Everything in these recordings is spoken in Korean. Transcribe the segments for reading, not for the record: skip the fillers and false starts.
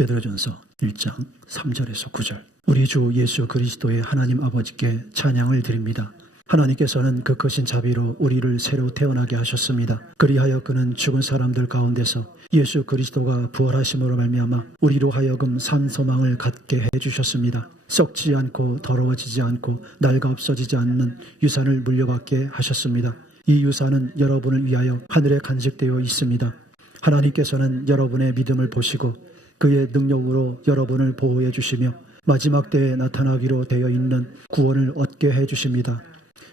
베드로전서 1장 3절에서 9절. 우리 주 예수 그리스도의 하나님 아버지께 찬양을 드립니다. 하나님께서는 그 크신 자비로 우리를 새로 태어나게 하셨습니다. 그리하여 그는 죽은 사람들 가운데서 예수 그리스도가 부활하심으로 말미암아 우리로 하여금 산 소망을 갖게 해주셨습니다. 썩지 않고 더러워지지 않고 낡아 없어지지 않는 유산을 물려받게 하셨습니다. 이 유산은 여러분을 위하여 하늘에 간직되어 있습니다. 하나님께서는 여러분의 믿음을 보시고 그의 능력으로 여러분을 보호해 주시며 마지막 때에 나타나기로 되어 있는 구원을 얻게 해 주십니다.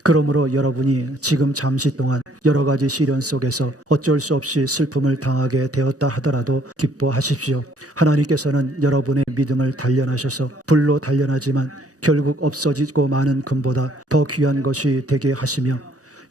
그러므로 여러분이 지금 잠시 동안 여러 가지 시련 속에서 어쩔 수 없이 슬픔을 당하게 되었다 하더라도 기뻐하십시오. 하나님께서는 여러분의 믿음을 단련하셔서 불로 단련하지만 결국 없어지고 마는 금보다 더 귀한 것이 되게 하시며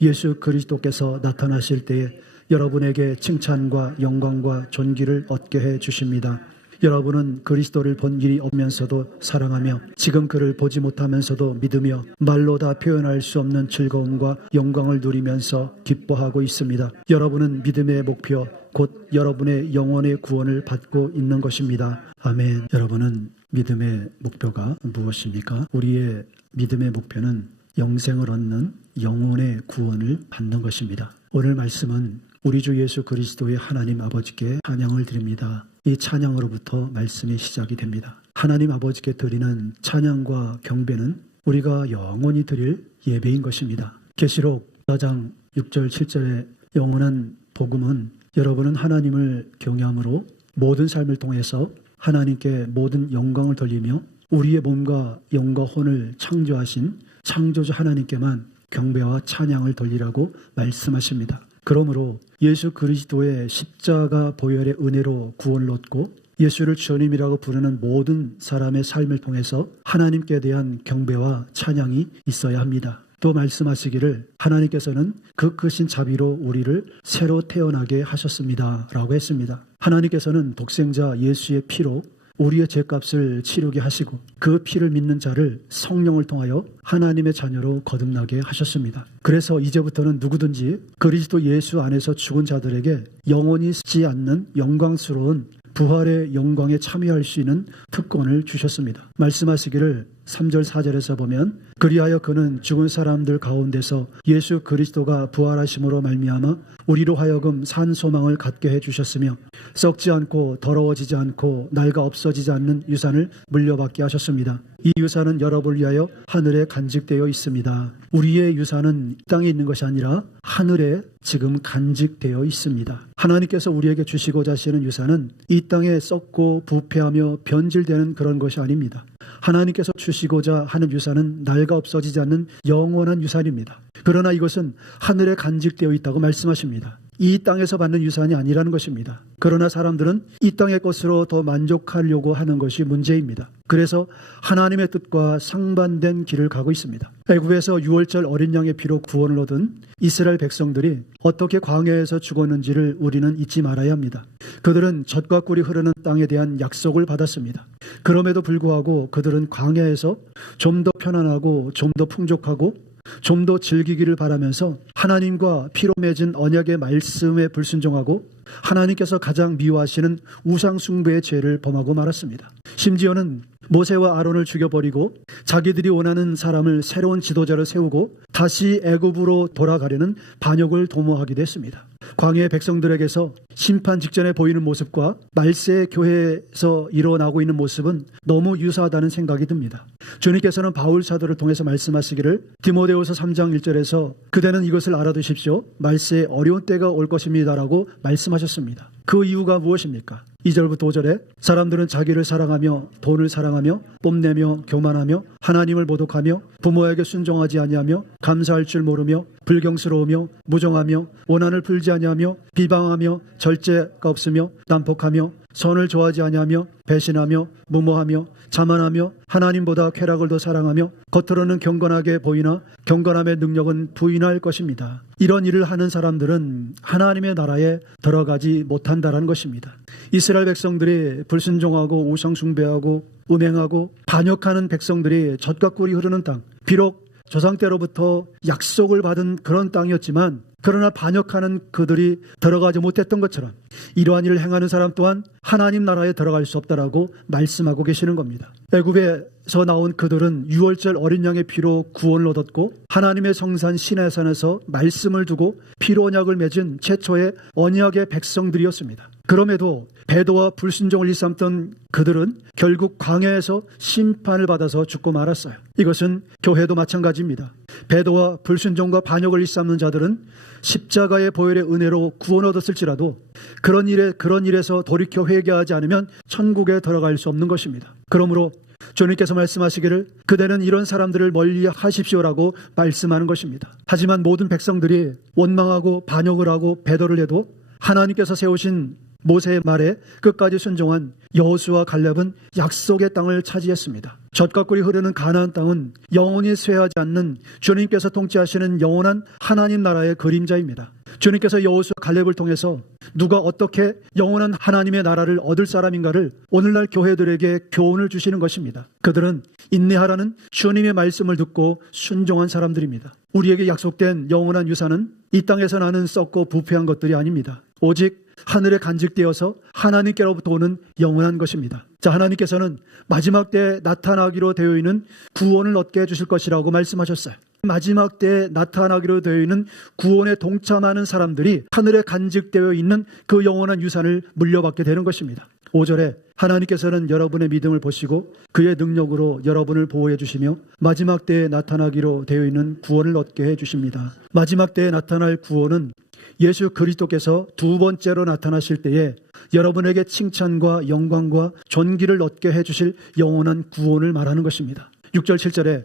예수 그리스도께서 나타나실 때에 여러분에게 칭찬과 영광과 존귀를 얻게 해 주십니다. 여러분은 그리스도를 본 일이 없면서도 사랑하며 지금 그를 보지 못하면서도 믿으며 말로 다 표현할 수 없는 즐거움과 영광을 누리면서 기뻐하고 있습니다. 여러분은 믿음의 목표, 곧 여러분의 영혼의 구원을 받고 있는 것입니다. 아멘. 여러분은 믿음의 목표가 무엇입니까? 우리의 믿음의 목표는 영생을 얻는 영혼의 구원을 받는 것입니다. 오늘 말씀은 우리 주 예수 그리스도의 하나님 아버지께 찬양을 드립니다. 이 찬양으로부터 말씀이 시작이 됩니다. 하나님 아버지께 드리는 찬양과 경배는 우리가 영원히 드릴 예배인 것입니다. 계시록 4장 6절 7절의 영원한 복음은 여러분은 하나님을 경외함으로 모든 삶을 통해서 하나님께 모든 영광을 돌리며 우리의 몸과 영과 혼을 창조하신 창조주 하나님께만 경배와 찬양을 돌리라고 말씀하십니다. 그러므로 예수 그리스도의 십자가 보혈의 은혜로 구원을 얻고 예수를 주님이라고 부르는 모든 사람의 삶을 통해서 하나님께 대한 경배와 찬양이 있어야 합니다. 또 말씀하시기를 하나님께서는 그 크신 자비로 우리를 새로 태어나게 하셨습니다 라고 했습니다. 하나님께서는 독생자 예수의 피로 우리의 죄값을 치르게 하시고 그 피를 믿는 자를 성령을 통하여 하나님의 자녀로 거듭나게 하셨습니다. 그래서 이제부터는 누구든지 그리스도 예수 안에서 죽은 자들에게 영원히 쓰지 않는 영광스러운 부활의 영광에 참여할 수 있는 특권을 주셨습니다. 말씀하시기를 3절 4절에서 보면 그리하여 그는 죽은 사람들 가운데서 예수 그리스도가 부활하심으로 말미암아 우리로 하여금 산 소망을 갖게 해주셨으며 썩지 않고 더러워지지 않고 낡아 없어지지 않는 유산을 물려받게 하셨습니다. 이 유산은 여러분을 위하여 하늘에 간직되어 있습니다. 우리의 유산은 땅에 있는 것이 아니라 하늘에 지금 간직되어 있습니다. 하나님께서 우리에게 주시고자 하시는 유산은 이 땅에 썩고 부패하며 변질되는 그런 것이 아닙니다. 하나님께서 주시고자 하는 유산은 낡아 없어지지 않는 영원한 유산입니다. 그러나 이것은 하늘에 간직되어 있다고 말씀하십니다. 이 땅에서 받는 유산이 아니라는 것입니다. 그러나 사람들은 이 땅의 것으로 더 만족하려고 하는 것이 문제입니다. 그래서 하나님의 뜻과 상반된 길을 가고 있습니다. 애굽에서 유월절 어린 양의 피로 구원을 얻은 이스라엘 백성들이 어떻게 광야에서 죽었는지를 우리는 잊지 말아야 합니다. 그들은 젖과 꿀이 흐르는 땅에 대한 약속을 받았습니다. 그럼에도 불구하고 그들은 광야에서 좀 더 편안하고 좀 더 풍족하고 좀 더 즐기기를 바라면서 하나님과 피로 맺은 언약의 말씀에 불순종하고 하나님께서 가장 미워하시는 우상 숭배의 죄를 범하고 말았습니다. 심지어는 모세와 아론을 죽여버리고 자기들이 원하는 사람을 새로운 지도자를 세우고 다시 애굽으로 돌아가려는 반역을 도모하기도 했습니다. 광야의 백성들에게서 심판 직전에 보이는 모습과 말세 교회에서 일어나고 있는 모습은 너무 유사하다는 생각이 듭니다. 주님께서는 바울 사도를 통해서 말씀하시기를 디모데후서 3장 1절에서 그대는 이것을 알아두십시오. 말세에 어려운 때가 올 것입니다라고 말씀하셨습니다. 그 이유가 무엇입니까? 2절부터 5절에 사람들은 자기를 사랑하며 돈을 사랑하며 뽐내며 교만하며 하나님을 모독하며 부모에게 순종하지 아니하며 감사할 줄 모르며 불경스러우며 무정하며 원한을 풀지 아니하며 비방하며 절제가 없으며 난폭하며 선을 좋아하지 아니하며 배신하며 무모하며 자만하며 하나님보다 쾌락을 더 사랑하며 겉으로는 경건하게 보이나 경건함의 능력은 부인할 것입니다. 이런 일을 하는 사람들은 하나님의 나라에 들어가지 못한다는 것입니다. 이스라엘 백성들이 불순종하고 우상 숭배하고 음행하고 반역하는 백성들이 젖과 꿀이 흐르는 땅, 비록 조상 때로부터 약속을 받은 그런 땅이었지만 그러나 반역하는 그들이 들어가지 못했던 것처럼 이러한 일을 행하는 사람 또한 하나님 나라에 들어갈 수 없다라고 말씀하고 계시는 겁니다. 애굽에서 나온 그들은 유월절 어린 양의 피로 구원을 얻었고 하나님의 성산 시내산에서 말씀을 두고 피로 언약을 맺은 최초의 언약의 백성들이었습니다. 그럼에도 배도와 불순종을 일삼던 그들은 결국 광야에서 심판을 받아서 죽고 말았어요. 이것은 교회도 마찬가지입니다. 배도와 불순종과 반역을 일삼는 자들은 십자가의 보혈의 은혜로 구원 얻었을지라도 그런 일에서 돌이켜 회개하지 않으면 천국에 들어갈 수 없는 것입니다. 그러므로 주님께서 말씀하시기를 그대는 이런 사람들을 멀리 하십시오라고 말씀하는 것입니다. 하지만 모든 백성들이 원망하고 반역을 하고 배도를 해도 하나님께서 세우신 모세의 말에 끝까지 순종한 여호수아와 갈렙은 약속의 땅을 차지했습니다. 젖과 꿀이 흐르는 가나안 땅은 영원히 쇠하지 않는 주님께서 통치하시는 영원한 하나님 나라의 그림자입니다. 주님께서 여호수아 갈렙을 통해서 누가 어떻게 영원한 하나님의 나라를 얻을 사람인가를 오늘날 교회들에게 교훈을 주시는 것입니다. 그들은 인내하라는 주님의 말씀을 듣고 순종한 사람들입니다. 우리에게 약속된 영원한 유산은 이 땅에서 나는 썩고 부패한 것들이 아닙니다. 오직 하늘에 간직되어서 하나님께로부터 오는 영원한 것입니다. 자, 하나님께서는 마지막 때에 나타나기로 되어 있는 구원을 얻게 해주실 것이라고 말씀하셨어요. 마지막 때에 나타나기로 되어 있는 구원에 동참하는 사람들이 하늘에 간직되어 있는 그 영원한 유산을 물려받게 되는 것입니다. 5절에 하나님께서는 여러분의 믿음을 보시고 그의 능력으로 여러분을 보호해 주시며 마지막 때에 나타나기로 되어 있는 구원을 얻게 해 주십니다. 마지막 때에 나타날 구원은 예수 그리스도께서 두 번째로 나타나실 때에 여러분에게 칭찬과 영광과 존귀를 얻게 해주실 영원한 구원을 말하는 것입니다. 6절 7절에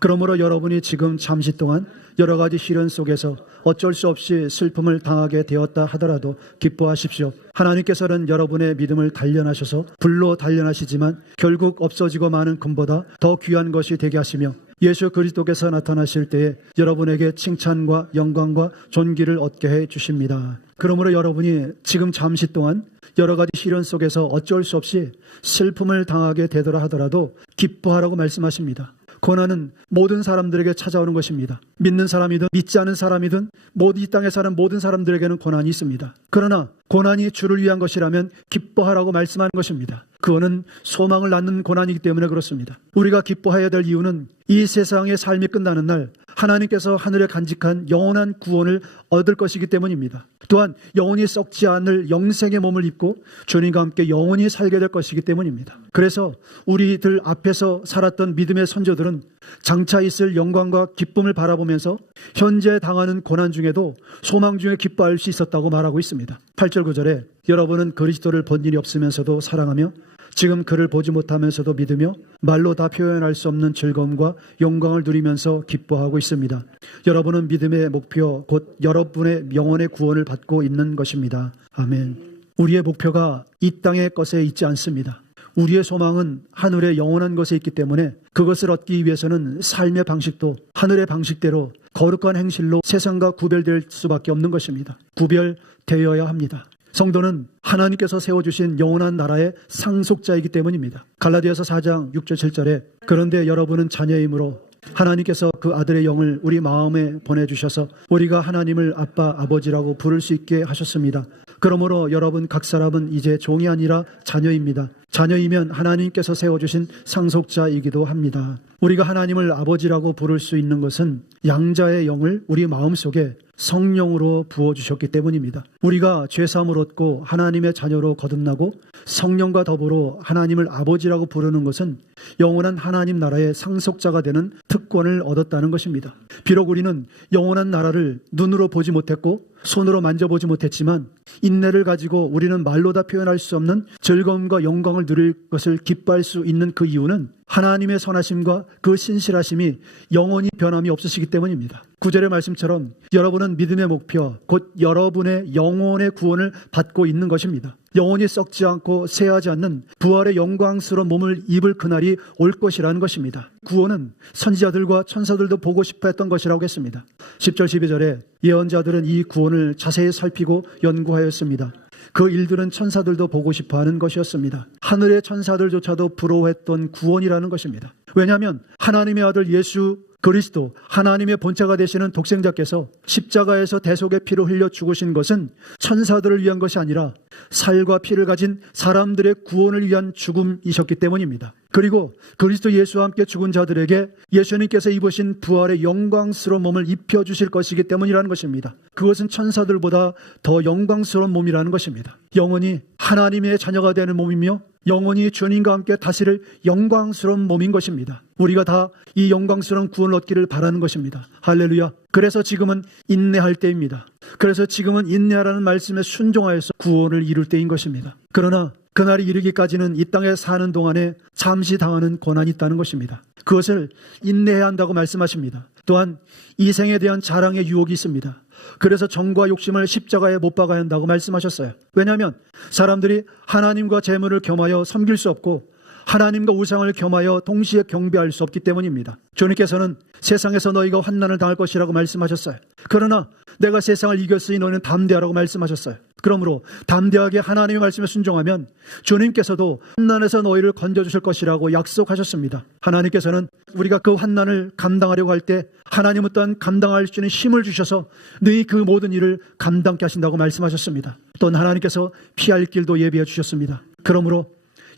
그러므로 여러분이 지금 잠시 동안 여러 가지 시련 속에서 어쩔 수 없이 슬픔을 당하게 되었다 하더라도 기뻐하십시오. 하나님께서는 여러분의 믿음을 단련하셔서 불로 단련하시지만 결국 없어지고 마는 금보다 더 귀한 것이 되게 하시며 예수 그리스도께서 나타나실 때에 여러분에게 칭찬과 영광과 존귀를 얻게 해 주십니다. 그러므로 여러분이 지금 잠시 동안 여러 가지 시련 속에서 어쩔 수 없이 슬픔을 당하게 되더라 하더라도 기뻐하라고 말씀하십니다. 고난은 모든 사람들에게 찾아오는 것입니다. 믿는 사람이든 믿지 않은 사람이든 모두 이 땅에 사는 모든 사람들에게는 고난이 있습니다. 그러나 고난이 주를 위한 것이라면 기뻐하라고 말씀하는 것입니다. 그거는 소망을 낳는 고난이기 때문에 그렇습니다. 우리가 기뻐해야 될 이유는 이 세상의 삶이 끝나는 날 하나님께서 하늘에 간직한 영원한 구원을 얻을 것이기 때문입니다. 또한 영원히 썩지 않을 영생의 몸을 입고 주님과 함께 영원히 살게 될 것이기 때문입니다. 그래서 우리들 앞에서 살았던 믿음의 선조들은 장차 있을 영광과 기쁨을 바라보면서 현재 당하는 고난 중에도 소망 중에 기뻐할 수 있었다고 말하고 있습니다. 8절 9절에 여러분은 그리스도를 본 일이 없으면서도 사랑하며 지금 그를 보지 못하면서도 믿으며 말로 다 표현할 수 없는 즐거움과 영광을 누리면서 기뻐하고 있습니다. 여러분은 믿음의 목표 곧 여러분의 영혼의 구원을 받고 있는 것입니다. 아멘. 우리의 목표가 이 땅의 것에 있지 않습니다. 우리의 소망은 하늘의 영원한 것에 있기 때문에 그것을 얻기 위해서는 삶의 방식도 하늘의 방식대로 거룩한 행실로 세상과 구별될 수밖에 없는 것입니다. 구별되어야 합니다. 성도는 하나님께서 세워주신 영원한 나라의 상속자이기 때문입니다. 갈라디아서 4장 6절 7절에 그런데 여러분은 자녀이므로 하나님께서 그 아들의 영을 우리 마음에 보내주셔서 우리가 하나님을 아빠 아버지라고 부를 수 있게 하셨습니다. 그러므로 여러분 각 사람은 이제 종이 아니라 자녀입니다. 자녀이면 하나님께서 세워주신 상속자이기도 합니다. 우리가 하나님을 아버지라고 부를 수 있는 것은 양자의 영을 우리 마음속에 성령으로 부어주셨기 때문입니다. 우리가 죄사함을 얻고 하나님의 자녀로 거듭나고 성령과 더불어 하나님을 아버지라고 부르는 것은 영원한 하나님 나라의 상속자가 되는 특권을 얻었다는 것입니다. 비록 우리는 영원한 나라를 눈으로 보지 못했고 손으로 만져보지 못했지만 인내를 가지고 우리는 말로 다 표현할 수 없는 즐거움과 영광을 누릴 것을 기뻐할 수 있는 그 이유는 하나님의 선하심과 그 신실하심이 영원히 변함이 없으시기 때문입니다. 9절의 말씀처럼 여러분은 믿음의 목표 곧 여러분의 영혼의 구원을 받고 있는 것입니다. 영원히 썩지 않고 쇠하지 않는 부활의 영광스러운 몸을 입을 그날이 올 것이라는 것입니다. 구원은 선지자들과 천사들도 보고 싶어 했던 것이라고 했습니다. 10절 12절에 예언자들은 이 구원을 자세히 살피고 연구하였습니다. 그 일들은 천사들도 보고 싶어하는 것이었습니다. 하늘의 천사들조차도 부러워했던 구원이라는 것입니다. 왜냐하면 하나님의 아들 예수 그리스도 하나님의 본체가 되시는 독생자께서 십자가에서 대속의 피를 흘려 죽으신 것은 천사들을 위한 것이 아니라 살과 피를 가진 사람들의 구원을 위한 죽음이셨기 때문입니다. 그리고 그리스도 예수와 함께 죽은 자들에게 예수님께서 입으신 부활의 영광스러운 몸을 입혀주실 것이기 때문이라는 것입니다. 그것은 천사들보다 더 영광스러운 몸이라는 것입니다. 영원히 하나님의 자녀가 되는 몸이며 영원히 주님과 함께 다스릴 영광스러운 몸인 것입니다. 우리가 다 이 영광스러운 구원을 얻기를 바라는 것입니다. 할렐루야. 그래서 지금은 인내할 때입니다. 그래서 지금은 인내하라는 말씀에 순종하여서 구원을 이룰 때인 것입니다. 그러나 그날이 이르기까지는 이 땅에 사는 동안에 잠시 당하는 고난이 있다는 것입니다. 그것을 인내해야 한다고 말씀하십니다. 또한 이 생에 대한 자랑의 유혹이 있습니다. 그래서 정과 욕심을 십자가에 못 박아야 한다고 말씀하셨어요. 왜냐하면 사람들이 하나님과 재물을 겸하여 섬길 수 없고 하나님과 우상을 겸하여 동시에 경배할 수 없기 때문입니다. 주님께서는 세상에서 너희가 환난을 당할 것이라고 말씀하셨어요. 그러나 내가 세상을 이겼으니 너희는 담대하라고 말씀하셨어요. 그러므로 담대하게 하나님의 말씀에 순종하면 주님께서도 환난에서 너희를 건져주실 것이라고 약속하셨습니다. 하나님께서는 우리가 그 환난을 감당하려고 할 때 하나님은 또한 감당할 수 있는 힘을 주셔서 너희 그 모든 일을 감당케 하신다고 말씀하셨습니다. 또한 하나님께서 피할 길도 예비해 주셨습니다. 그러므로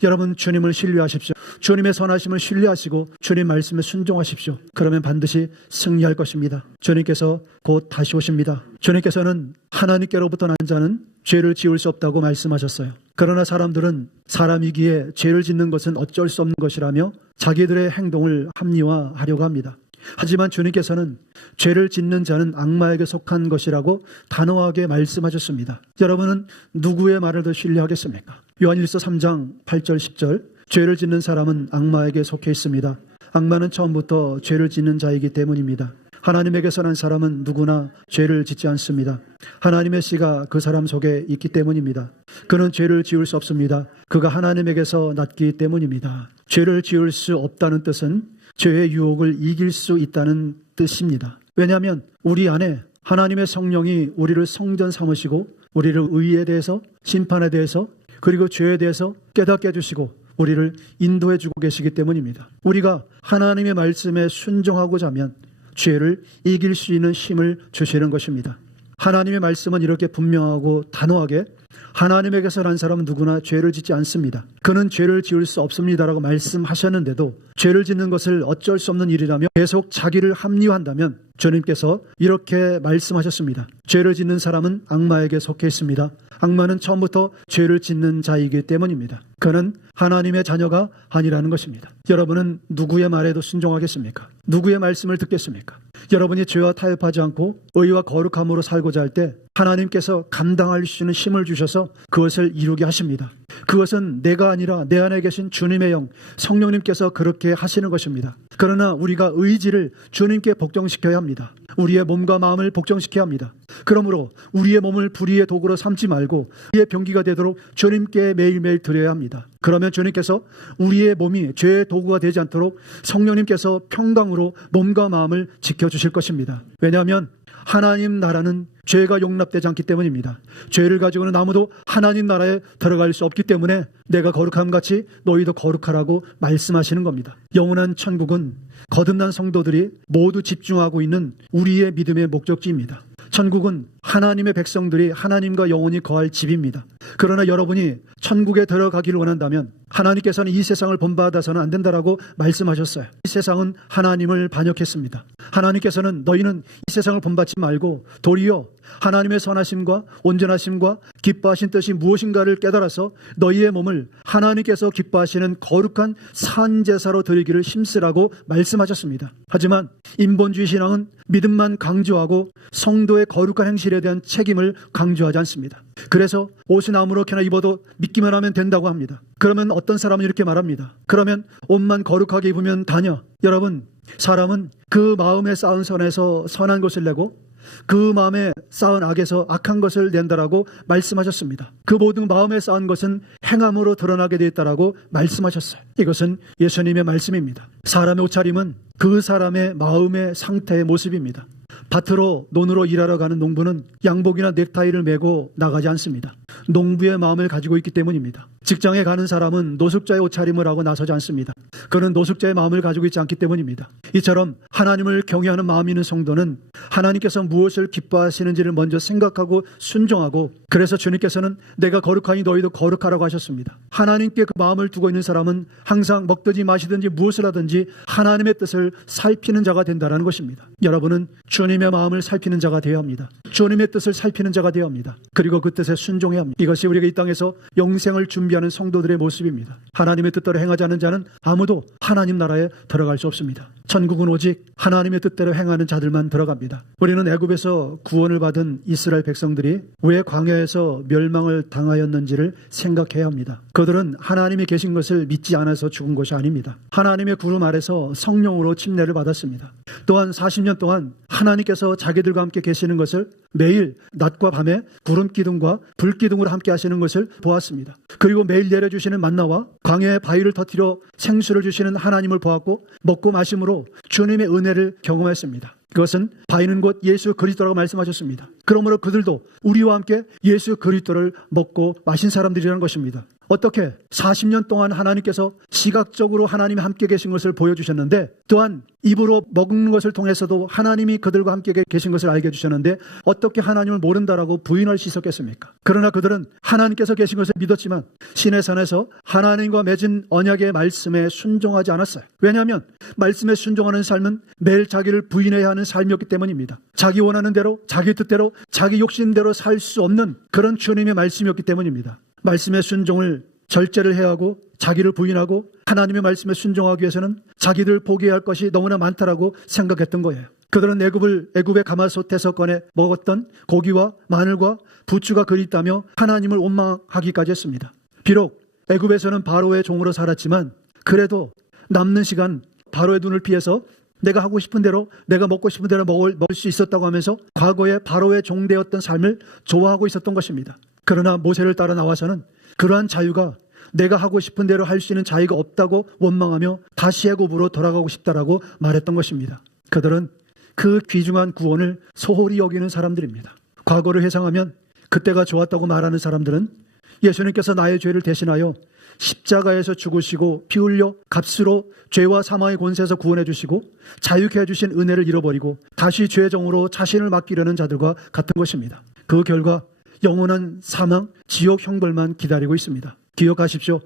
여러분 주님을 신뢰하십시오. 주님의 선하심을 신뢰하시고 주님 말씀에 순종하십시오. 그러면 반드시 승리할 것입니다. 주님께서 곧 다시 오십니다. 주님께서는 하나님께로부터 난 자는 죄를 지을 수 없다고 말씀하셨어요. 그러나 사람들은 사람이기에 죄를 짓는 것은 어쩔 수 없는 것이라며 자기들의 행동을 합리화하려고 합니다. 하지만 주님께서는 죄를 짓는 자는 악마에게 속한 것이라고 단호하게 말씀하셨습니다. 여러분은 누구의 말을 더 신뢰하겠습니까? 요한일서 3장 8절 10절 죄를 짓는 사람은 악마에게 속해 있습니다. 악마는 처음부터 죄를 짓는 자이기 때문입니다. 하나님에게서 난 사람은 누구나 죄를 짓지 않습니다. 하나님의 씨가 그 사람 속에 있기 때문입니다. 그는 죄를 지을 수 없습니다. 그가 하나님에게서 났기 때문입니다. 죄를 지을 수 없다는 뜻은 죄의 유혹을 이길 수 있다는 뜻입니다. 왜냐하면 우리 안에 하나님의 성령이 우리를 성전 삼으시고 우리를 의에 대해서 심판에 대해서 그리고 죄에 대해서 깨닫게 해주시고 우리를 인도해 주고 계시기 때문입니다. 우리가 하나님의 말씀에 순종하고자 하면 죄를 이길 수 있는 힘을 주시는 것입니다. 하나님의 말씀은 이렇게 분명하고 단호하게 하나님에게서 난 사람은 누구나 죄를 짓지 않습니다. 그는 죄를 지을 수 없습니다라고 말씀하셨는데도 죄를 짓는 것을 어쩔 수 없는 일이라며 계속 자기를 합리화한다면 주님께서 이렇게 말씀하셨습니다. 죄를 짓는 사람은 악마에게 속해 있습니다. 악마는 처음부터 죄를 짓는 자이기 때문입니다. 그는 하나님의 자녀가 아니라는 것입니다. 여러분은 누구의 말에도 순종하겠습니까? 누구의 말씀을 듣겠습니까? 여러분이 죄와 타협하지 않고 의와 거룩함으로 살고자 할 때 하나님께서 감당할 수 있는 힘을 주셔서 그것을 이루게 하십니다. 그것은 내가 아니라 내 안에 계신 주님의 영, 성령님께서 그렇게 하시는 것입니다. 그러나 우리가 의지를 주님께 복종시켜야 합니다. 우리의 몸과 마음을 복종시켜야 합니다. 그러므로 우리의 몸을 불의의 도구로 삼지 말고 우리의 병기가 되도록 주님께 매일매일 드려야 합니다. 그러면 주님께서 우리의 몸이 죄의 도구가 되지 않도록 성령님께서 평강으로 몸과 마음을 지켜주실 것입니다. 왜냐하면 하나님 나라는 죄가 용납되지 않기 때문입니다. 죄를 가지고는 아무도 하나님 나라에 들어갈 수 없기 때문에 내가 거룩함 같이 너희도 거룩하라고 말씀하시는 겁니다. 영원한 천국은 거듭난 성도들이 모두 집중하고 있는 우리의 믿음의 목적지입니다. 천국은 하나님의 백성들이 하나님과 영원히 거할 집입니다. 그러나 여러분이 천국에 들어가기를 원한다면 하나님께서는 이 세상을 본받아서는 안 된다라고 말씀하셨어요. 이 세상은 하나님을 반역했습니다. 하나님께서는 너희는 이 세상을 본받지 말고 도리어 하나님의 선하심과 온전하심과 기뻐하신 뜻이 무엇인가를 깨달아서 너희의 몸을 하나님께서 기뻐하시는 거룩한 산제사로 드리기를 힘쓰라고 말씀하셨습니다. 하지만 인본주의 신앙은 믿음만 강조하고 성도의 거룩한 행실에 대한 책임을 강조하지 않습니다. 그래서 옷은 아무렇게나 입어도 믿기만 하면 된다고 합니다. 그러면 어떤 사람은 이렇게 말합니다. 그러면 옷만 거룩하게 입으면 다냐? 여러분, 사람은 그 마음에 쌓은 선에서 선한 것을 내고 그 마음에 쌓은 악에서 악한 것을 낸다라고 말씀하셨습니다. 그 모든 마음에 쌓은 것은 행함으로 드러나게 되어 있다라고 말씀하셨어요. 이것은 예수님의 말씀입니다. 사람의 옷차림은 그 사람의 마음의 상태의 모습입니다. 밭으로 논으로 일하러 가는 농부는 양복이나 넥타이를 메고 나가지 않습니다. 농부의 마음을 가지고 있기 때문입니다. 직장에 가는 사람은 노숙자의 옷차림을 하고 나서지 않습니다. 그는 노숙자의 마음을 가지고 있지 않기 때문입니다. 이처럼 하나님을 경외하는 마음이 있는 성도는 하나님께서 무엇을 기뻐하시는지를 먼저 생각하고 순종하고, 그래서 주님께서는 내가 거룩하니 너희도 거룩하라고 하셨습니다. 하나님께 그 마음을 두고 있는 사람은 항상 먹든지 마시든지 무엇을 하든지 하나님의 뜻을 살피는 자가 된다는 것입니다. 여러분은 주님의 마음을 살피는 자가 되어야 합니다. 주님의 뜻을 살피는 자가 되어야 합니다. 그리고 그 뜻에 순종해야 합니다. 이것이 우리가 이 땅에서 영생을 준비하는 성도들의 모습입니다. 하나님의 뜻대로 행하지 않는 자는 아무도 하나님 나라에 들어갈 수 없습니다. 천국은 오직 하나님의 뜻대로 행하는 자들만 들어갑니다. 우리는 애굽에서 구원을 받은 이스라엘 백성들이 왜 광야에서 멸망을 당하였는지를 생각해야 합니다. 그들은 하나님이 계신 것을 믿지 않아서 죽은 것이 아닙니다. 하나님의 구름 아래서 성령으로 침례를 받았습니다. 또한 40년 동안 하나님께서 자기들과 함께 계시는 것을 매일 낮과 밤에 구름 기둥과 불 기둥으로 함께 하시는 것을 보았습니다. 그리고 매일 내려주시는 만나와 광야의 바위를 터뜨려 생수를 주시는 하나님을 보았고, 먹고 마심으로 주님의 은혜를 경험했습니다. 그것은 바위는 곧 예수 그리스도라고 말씀하셨습니다. 그러므로 그들도 우리와 함께 예수 그리스도를 먹고 마신 사람들이라는 것입니다. 어떻게 40년 동안 하나님께서 시각적으로 하나님이 함께 계신 것을 보여주셨는데, 또한 입으로 먹는 것을 통해서도 하나님이 그들과 함께 계신 것을 알게 해주셨는데, 어떻게 하나님을 모른다라고 부인할 수 있었겠습니까? 그러나 그들은 하나님께서 계신 것을 믿었지만 시내산에서 하나님과 맺은 언약의 말씀에 순종하지 않았어요. 왜냐하면 말씀에 순종하는 삶은 매일 자기를 부인해야 하는 삶이었기 때문입니다. 자기 원하는 대로, 자기 뜻대로, 자기 욕심대로 살 수 없는 그런 주님의 말씀이었기 때문입니다. 말씀의 순종을 절제를 해야 하고 자기를 부인하고 하나님의 말씀에 순종하기 위해서는 자기들 포기해야 할 것이 너무나 많다라고 생각했던 거예요. 그들은 애굽의 가마솥에서 꺼내 먹었던 고기와 마늘과 부추가 그립다며 하나님을 원망하기까지 했습니다. 비록 애굽에서는 바로의 종으로 살았지만 그래도 남는 시간 바로의 눈을 피해서 내가 하고 싶은 대로, 내가 먹고 싶은 대로 먹을 수 있었다고 하면서 과거에 바로의 종되었던 삶을 좋아하고 있었던 것입니다. 그러나 모세를 따라 나와서는 그러한 자유가, 내가 하고 싶은 대로 할 수 있는 자유가 없다고 원망하며 다시 애굽으로 돌아가고 싶다라고 말했던 것입니다. 그들은 그 귀중한 구원을 소홀히 여기는 사람들입니다. 과거를 회상하면 그때가 좋았다고 말하는 사람들은 예수님께서 나의 죄를 대신하여 십자가에서 죽으시고 피 흘려 값으로 죄와 사망의 권세에서 구원해 주시고 자유케 해주신 은혜를 잃어버리고 다시 죄의 정으로 자신을 맡기려는 자들과 같은 것입니다. 그 결과 영원한 사망, 지옥 형벌만 기다리고 있습니다. 기억하십시오.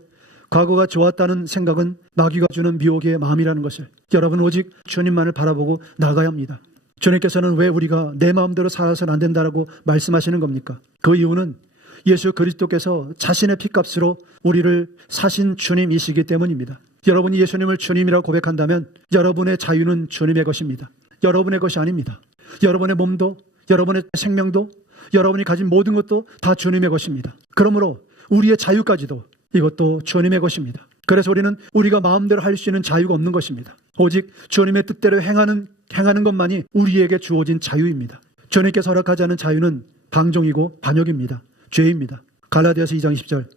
과거가 좋았다는 생각은 마귀가 주는 미혹의 마음이라는 것을. 여러분, 오직 주님만을 바라보고 나가야 합니다. 주님께서는 왜 우리가 내 마음대로 살아서는 안 된다라고 말씀하시는 겁니까? 그 이유는 예수 그리스도께서 자신의 피값으로 우리를 사신 주님이시기 때문입니다. 여러분이 예수님을 주님이라고 고백한다면 여러분의 자유는 주님의 것입니다. 여러분의 것이 아닙니다. 여러분의 몸도, 여러분의 생명도, 여러분이 가진 모든 것도 다 주님의 것입니다. 그러므로 우리의 자유까지도 이것도 주님의 것입니다. 그래서 우리는 우리가 마음대로 할 수 있는 자유가 없는 것입니다. 오직 주님의 뜻대로 행하는 것만이 우리에게 주어진 자유입니다. 주님께서 허락하지 않은 자유는 방종이고 반역입니다. 죄입니다. 갈라디아서 2장 10절.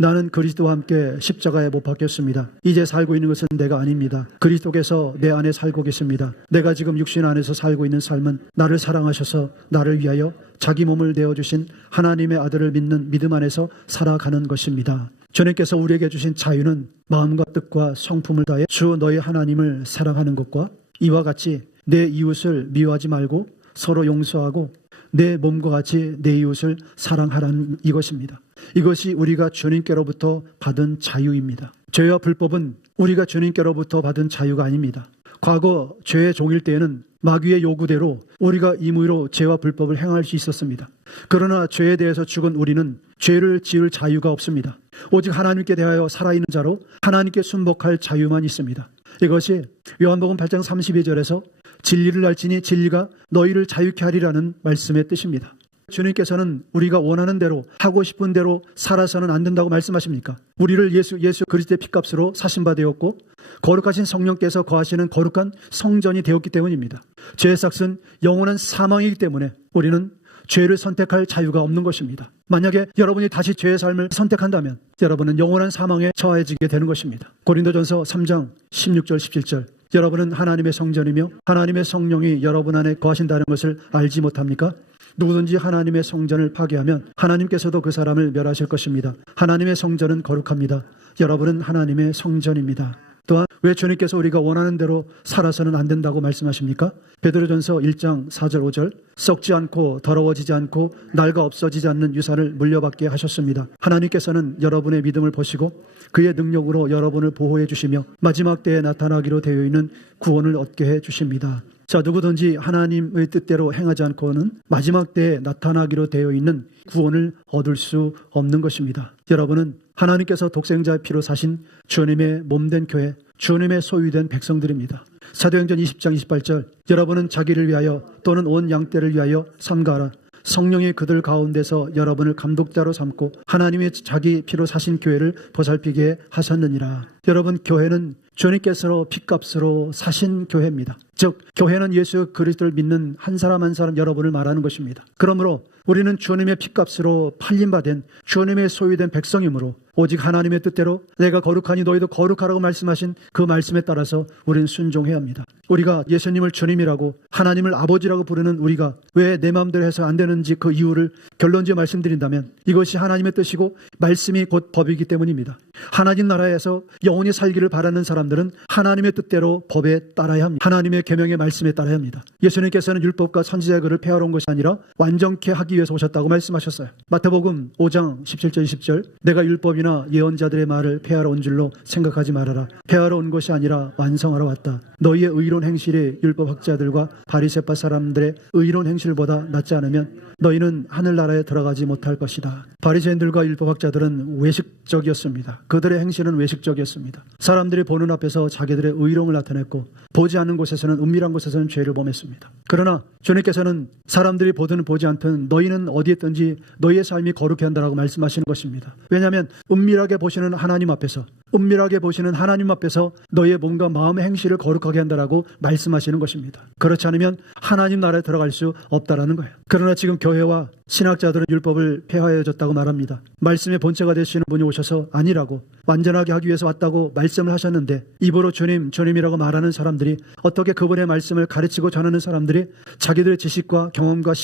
나는 그리스도와 함께 십자가에 못 박혔습니다. 이제 살고 있는 것은 내가 아닙니다. 그리스도께서 내 안에 살고 계십니다. 내가 지금 육신 안에서 살고 있는 삶은 나를 사랑하셔서 나를 위하여 자기 몸을 내어주신 하나님의 아들을 믿는 믿음 안에서 살아가는 것입니다. 주님께서 우리에게 주신 자유는 마음과 뜻과 성품을 다해 주 너희 하나님을 사랑하는 것과 이와 같이 내 이웃을 미워하지 말고 서로 용서하고 내 몸과 같이 내 이웃을 사랑하라는 이것입니다. 이것이 우리가 주님께로부터 받은 자유입니다. 죄와 불법은 우리가 주님께로부터 받은 자유가 아닙니다. 과거 죄의 종일 때에는 마귀의 요구대로 우리가 임의로 죄와 불법을 행할 수 있었습니다. 그러나 죄에 대해서 죽은 우리는 죄를 지을 자유가 없습니다. 오직 하나님께 대하여 살아있는 자로 하나님께 순복할 자유만 있습니다. 이것이 요한복음 8장 32절에서 진리를 알지니 진리가 너희를 자유케 하리라는 말씀의 뜻입니다. 주님께서는 우리가 원하는 대로 하고 싶은 대로 살아서는 안 된다고 말씀하십니까? 우리를 예수 그리스도의 피값으로 사신바 되었고 거룩하신 성령께서 거하시는 거룩한 성전이 되었기 때문입니다. 죄의 삭은 영원한 사망이기 때문에 우리는 죄를 선택할 자유가 없는 것입니다. 만약에 여러분이 다시 죄의 삶을 선택한다면 여러분은 영원한 사망에 처해지게 되는 것입니다. 고린도전서 3장 16절 17절. 여러분은 하나님의 성전이며 하나님의 성령이 여러분 안에 거하신다는 것을 알지 못합니까? 누구든지 하나님의 성전을 파괴하면 하나님께서도 그 사람을 멸하실 것입니다. 하나님의 성전은 거룩합니다. 여러분은 하나님의 성전입니다. 또한 왜 주님께서 우리가 원하는 대로 살아서는 안 된다고 말씀하십니까? 베드로전서 1장 4절 5절 썩지 않고 더러워지지 않고 낡아 없어지지 않는 유산을 물려받게 하셨습니다. 하나님께서는 여러분의 믿음을 보시고 그의 능력으로 여러분을 보호해 주시며 마지막 때에 나타나기로 되어 있는 구원을 얻게 해 주십니다. 자, 누구든지 하나님의 뜻대로 행하지 않고는 마지막 때에 나타나기로 되어 있는 구원을 얻을 수 없는 것입니다. 여러분은 하나님께서 독생자의 피로 사신 주님의 몸된 교회, 주님의 소유된 백성들입니다. 사도행전 20장 28절 여러분은 자기를 위하여 또는 온 양떼를 위하여 삼가하라. 성령이 그들 가운데서 여러분을 감독자로 삼고 하나님의 자기 피로 사신 교회를 보살피게 하셨느니라. 여러분, 교회는 주님께서 핏값으로 사신 교회입니다. 즉 교회는 예수 그리스도를 믿는 한 사람 한 사람 여러분을 말하는 것입니다. 그러므로 우리는 주님의 핏값으로 팔림받은 주님의 소유된 백성이므로 오직 하나님의 뜻대로 내가 거룩하니 너희도 거룩하라고 말씀하신 그 말씀에 따라서 우리는 순종해야 합니다. 우리가 예수님을 주님이라고 하나님을 아버지라고 부르는 우리가 왜 내 마음대로 해서 안 되는지 그 이유를 결론지어 말씀드린다면 이것이 하나님의 뜻이고 말씀이 곧 법이기 때문입니다. 하나님 나라에서 영원히 살기를 바라는 사람들은 하나님의 뜻대로 법에 따라야 합니다. 하나님의 계명의 말씀에 따라야 합니다. 예수님께서는 율법과 선지자의 글을 폐하러 온 것이 아니라 완전케 하기 위해서 오셨다고 말씀하셨어요. 마태복음 5장 17절 20절 내가 율법이나 예언자들의 말을 폐하러 온 줄로 생각하지 말아라. 폐하러 온 것이 아니라 완성하러 왔다. 너희의 의로운 행실이 율법학자들과 바리새파 사람들의 의로운 행실보다 낫지 않으면 너희는 하늘나라에 들어가지 못할 것이다. 바리새인들과 율법학자들은 외식적이었습니다. 그들의 행실은 외식적이었습니다. 사람들이 보는 앞에서 자기들의 의로움을 나타냈고 보지 않는 곳에서는 은밀한 곳에서는 죄를 범했습니다. 그러나 주님께서는 사람들이 보든 보지 않든 너희는 어디에 있든지 너희의 삶이 거룩해야 한다라고 말씀하시는 것입니다. 왜냐하면 은밀하게 보시는 하나님 앞에서 너희의 몸과 마음의 행실을 거룩하게 한다라고 말씀하시는 것입니다. 그렇지 않으면 하나님 나라에 들어갈 수 없다라는 거예요. 그러나 지금 교회와 신학자들은 율법을 폐하여졌다고 말합니다. 말씀의 본체가 되시는 분이 오셔서 아니라고 완전하게 하기 위해서 왔다고 말씀을 하셨는데 입으로 주님이라고 말하는 사람들이 어떻게 그분의 말씀을 가르치고 전하는 사람들이 자기들의 지식과 경험과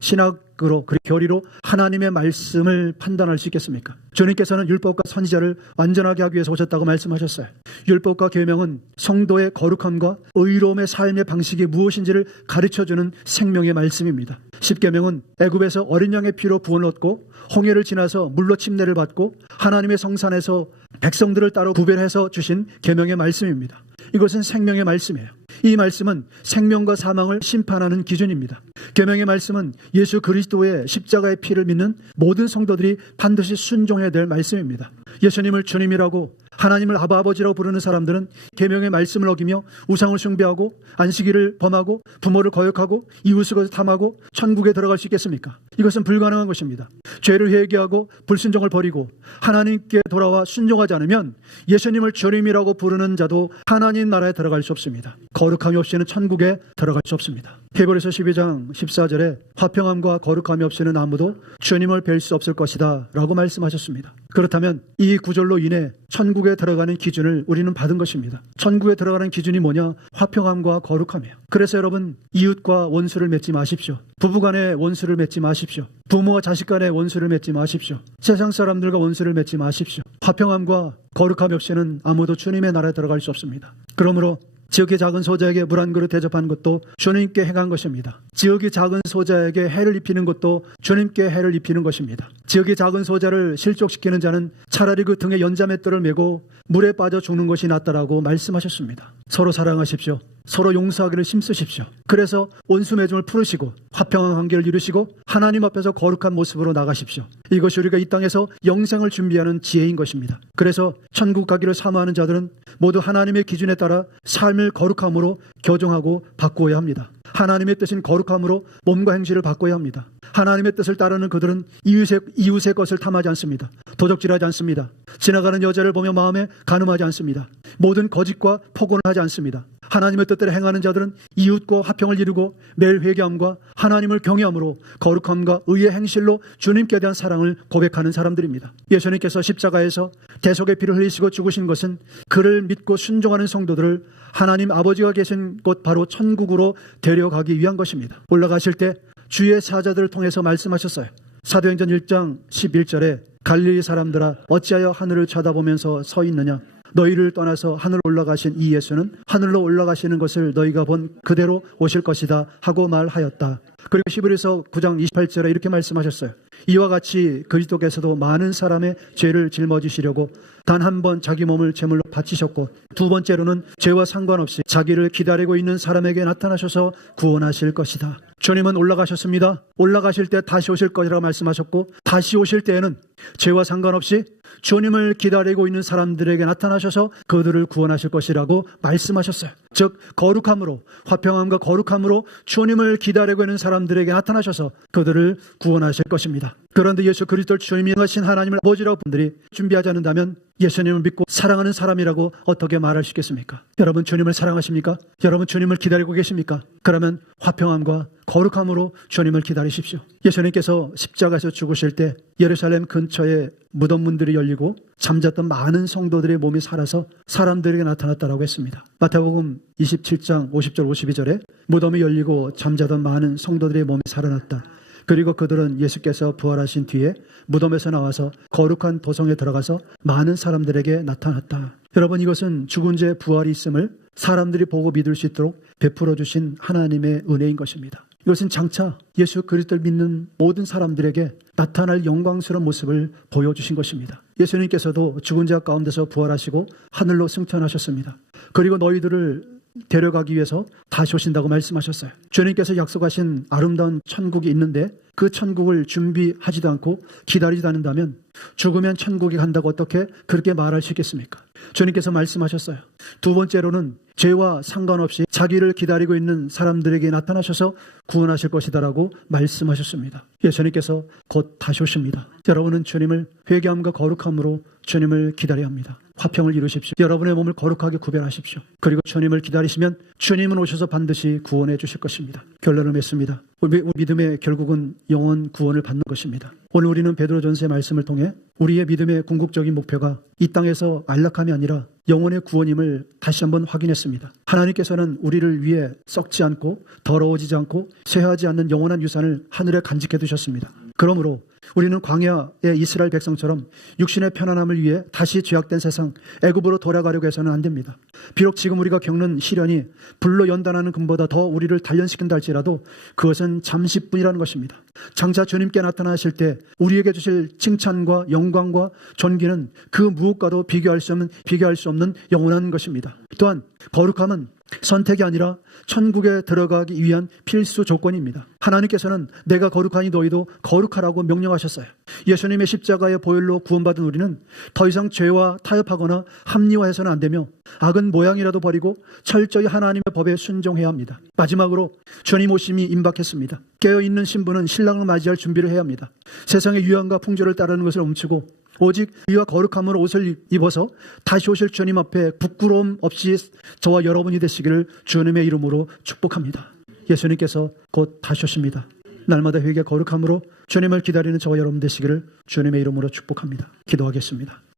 신학으로 그리고 교리로 하나님의 말씀을 판단할 수 있겠습니까? 주님께서는 율법과 선지자를 완전하게 하기 위해서 오셨다고 말씀하셨어요. 율법과 계명은 성도의 거룩함과 의로움의 삶의 방식이 무엇인지를 가르쳐주는 생명의 말씀입니다. 십계명은 애굽에서 어린 양의 피로 구원을 얻고 홍해를 지나서 물로 침례를 받고 하나님의 성산에서 백성들을 따로 구별해서 주신 계명의 말씀입니다. 이것은 생명의 말씀이에요. 이 말씀은 생명과 사망을 심판하는 기준입니다. 계명의 말씀은 예수 그리스도의 십자가의 피를 믿는 모든 성도들이 반드시 순종해야 될 말씀입니다. 예수님을 주님이라고 하나님을 아버지라고 부르는 사람들은 계명의 말씀을 어기며 우상을 숭배하고 안식일을 범하고 부모를 거역하고 이웃을 탐하고 천국에 들어갈 수 있겠습니까? 이것은 불가능한 것입니다. 죄를 회개하고 불순종을 버리고 하나님께 돌아와 순종하지 않으면 예수님을 주님이라고 부르는 자도 하나님 나라에 들어갈 수 없습니다. 거룩함이 없이는 천국에 들어갈 수 없습니다. 히브리서 12장 14절에 화평함과 거룩함이 없이는 아무도 주님을 뵐 수 없을 것이다 라고 말씀하셨습니다. 그렇다면 이 구절로 인해 천국에 들어가는 기준을 우리는 받은 것입니다. 천국에 들어가는 기준이 뭐냐? 화평함과 거룩함이에요. 그래서 여러분, 이웃과 원수를 맺지 마십시오. 부부간에 원수를 맺지 마십시오. 부모와 자식 간에 원수를 맺지 마십시오. 세상 사람들과 원수를 맺지 마십시오. 화평함과 거룩함이 없이는 아무도 주님의 나라에 들어갈 수 없습니다. 그러므로 지극히 작은 소자에게 물 한 그릇 대접하는 것도 주님께 행한 것입니다. 지극히 작은 소자에게 해를 입히는 것도 주님께 해를 입히는 것입니다. 지극히 작은 소자를 실족시키는 자는 차라리 그 등에 연자맷돌을 메고 물에 빠져 죽는 것이 낫다라고 말씀하셨습니다. 서로 사랑하십시오. 서로 용서하기를 힘쓰십시오. 그래서 원수매중을 풀으시고 화평한 관계를 이루시고 하나님 앞에서 거룩한 모습으로 나가십시오. 이것이 우리가 이 땅에서 영생을 준비하는 지혜인 것입니다. 그래서 천국 가기를 사모하는 자들은 모두 하나님의 기준에 따라 삶을 거룩함으로 교정하고 바꾸어야 합니다. 하나님의 뜻인 거룩함으로 몸과 행실을 바꿔야 합니다. 하나님의 뜻을 따르는 그들은 이웃의 것을 탐하지 않습니다. 도적질하지 않습니다. 지나가는 여자를 보며 마음에 간음하지 않습니다. 모든 거짓과 폭언을 하지 않습니다. 하나님의 뜻대로 행하는 자들은 이웃과 화평을 이루고 매일 회개함과 하나님을 경외함으로 거룩함과 의의 행실로 주님께 대한 사랑을 고백하는 사람들입니다. 예수님께서 십자가에서 대속의 피를 흘리시고 죽으신 것은 그를 믿고 순종하는 성도들을 하나님 아버지가 계신 곳 바로 천국으로 데려가기 위한 것입니다. 올라가실 때 주의 사자들을 통해서 말씀하셨어요. 사도행전 1장 11절에 갈릴리 사람들아 어찌하여 하늘을 쳐다보면서 서 있느냐. 너희를 떠나서 하늘로 올라가신 이 예수는 하늘로 올라가시는 것을 너희가 본 그대로 오실 것이다 하고 말하였다. 그리고 히브리서 9장 28절에 이렇게 말씀하셨어요. 이와 같이 그리스도께서도 많은 사람의 죄를 짊어지시려고 단 한 번 자기 몸을 제물로 바치셨고 두 번째로는 죄와 상관없이 자기를 기다리고 있는 사람에게 나타나셔서 구원하실 것이다. 주님은 올라가셨습니다. 올라가실 때 다시 오실 것이라고 말씀하셨고 다시 오실 때에는 죄와 상관없이 주님을 기다리고 있는 사람들에게 나타나셔서 그들을 구원하실 것이라고 말씀하셨어요. 즉 거룩함으로, 화평함과 거룩함으로 주님을 기다리고 있는 사람들에게 나타나셔서 그들을 구원하실 것입니다. 그런데 예수 그리스도를 주님이 하신 하나님을 아버지라고 분들이 준비하지 않는다면 예수님을 믿고 사랑하는 사람이라고 어떻게 말할 수 있겠습니까? 여러분 주님을 사랑하십니까? 여러분 주님을 기다리고 계십니까? 그러면 화평함과 거룩함으로 주님을 기다리십시오. 예수님께서 십자가에서 죽으실 때 예루살렘 근처에 무덤 문들이 열리고 잠잤던 많은 성도들의 몸이 살아서 사람들에게 나타났다고 했습니다. 마태복음 27장 50절 52절에 무덤이 열리고 잠자던 많은 성도들의 몸이 살아났다. 그리고 그들은 예수께서 부활하신 뒤에 무덤에서 나와서 거룩한 도성에 들어가서 많은 사람들에게 나타났다. 여러분 이것은 죽은 자의 부활이 있음을 사람들이 보고 믿을 수 있도록 베풀어 주신 하나님의 은혜인 것입니다. 이것은 장차 예수 그리스도를 믿는 모든 사람들에게 나타날 영광스러운 모습을 보여주신 것입니다. 예수님께서도 죽은 자 가운데서 부활하시고 하늘로 승천하셨습니다. 그리고 너희들을 데려가기 위해서 다시 오신다고 말씀하셨어요. 주님께서 약속하신 아름다운 천국이 있는데 그 천국을 준비하지도 않고 기다리지도 않는다면 죽으면 천국에 간다고 어떻게 그렇게 말할 수 있겠습니까? 주님께서 말씀하셨어요. 두 번째로는 죄와 상관없이 자기를 기다리고 있는 사람들에게 나타나셔서 구원하실 것이다라고 말씀하셨습니다. 예수님께서 곧 다시 오십니다. 여러분은 주님을 회개함과 거룩함으로 주님을 기다려야 합니다. 화평을 이루십시오. 여러분의 몸을 거룩하게 구별하십시오. 그리고 주님을 기다리시면 주님은 오셔서 반드시 구원해 주실 것입니다. 결론을 맺습니다. 우리 믿음의 결국은 영원 구원을 받는 것입니다. 오늘 우리는 베드로전서의 말씀을 통해 우리의 믿음의 궁극적인 목표가 이 땅에서 안락함이 아니라 영혼의 구원임을 다시 한번 확인했습니다. 하나님께서는 우리를 위해 썩지 않고 더러워지지 않고 쇠하지 않는 영원한 유산을 하늘에 간직해 두셨습니다. 그러므로 우리는 광야의 이스라엘 백성처럼 육신의 편안함을 위해 다시 죄악된 세상 애굽으로 돌아가려고 해서는 안 됩니다. 비록 지금 우리가 겪는 시련이 불로 연단하는 금보다 더 우리를 단련시킨다 할지라도 그것은 잠시뿐이라는 것입니다. 장차 주님께 나타나실 때 우리에게 주실 칭찬과 영광과 존귀는 그 무엇과도 비교할 수 없는 영원한 것입니다. 또한 거룩함은 선택이 아니라 천국에 들어가기 위한 필수 조건입니다. 하나님께서는 내가 거룩하니 너희도 거룩하라고 명령하셨어요. 예수님의 십자가의 보혈로 구원받은 우리는 더 이상 죄와 타협하거나 합리화해서는 안 되며 악은 모양이라도 버리고 철저히 하나님의 법에 순종해야 합니다. 마지막으로 주님 오심이 임박했습니다. 깨어있는 신부는 신랑을 맞이할 준비를 해야 합니다. 세상의 유행과 풍조를 따르는 것을 멈추고 오직 의와 거룩함으로 옷을 입어서 다시 오실 주님 앞에 부끄러움 없이 저와 여러분이 되시기를 주님의 이름으로 축복합니다. 예수님께서 곧 다시 오십니다. 날마다 회개 거룩함으로 주님을 기다리는 저와 여러분 되시기를 주님의 이름으로 축복합니다. 기도하겠습니다.